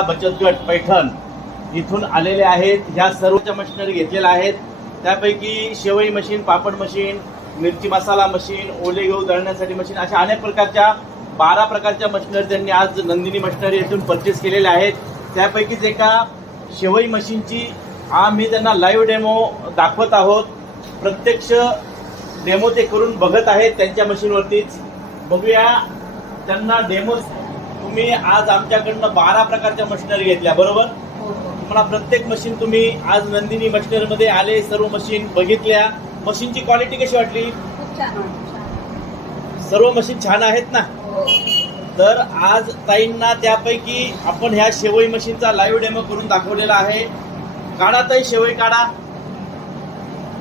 बचत गट पैठण इथून आलेले आहेत. ह्या सर्वच्या मशिनरी घेतलेल्या आहेत. त्यापैकी शेवई मशीन, पापड मशीन, मिरची मसाला मशीन, ओले गहू दळण्यासाठी मशीन, अशा अनेक प्रकारच्या 12 प्रकारच्या मशिनरी त्यांनी आज नंदिनी मशिनरी येथून परचेस केलेल्या आहेत. त्यापैकीच एका शेवई मशीनची आम्ही त्यांना लाईव्ह डेमो दाखवत आहोत. प्रत्यक्ष डेमो ते करून बघत आहेत त्यांच्या मशीनवरतीच. बघूया त्यांना डेमो. तुम्ही आज आमच्याकडनं 12 प्रकारच्या मशिनरी घेतल्या, बरोबर? तुम्हाला प्रत्येक मशीन तुम्ही आज नंदिनी मशिनरी मध्ये आले, सर्व मशीन बघितल्या. मशीनची क्वालिटी कशी वाटली? खूप छान वाटली. सर्व मशीन छान आहेत ना? तर आज ताईंना त्यापैकी आपण ह्या शेवई मशीनचा लाईव्ह डेमो करून दाखवलेला आहे. काढा ताई, शेवई काढा.